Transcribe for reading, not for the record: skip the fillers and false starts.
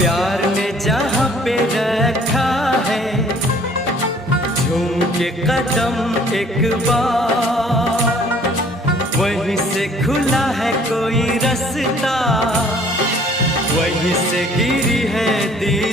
प्यार ने जहाँ पे रखा है, झूम के कदम एक बार, वहीं से खुला है कोई रास्ता, वहीं से गिरी है दीवार।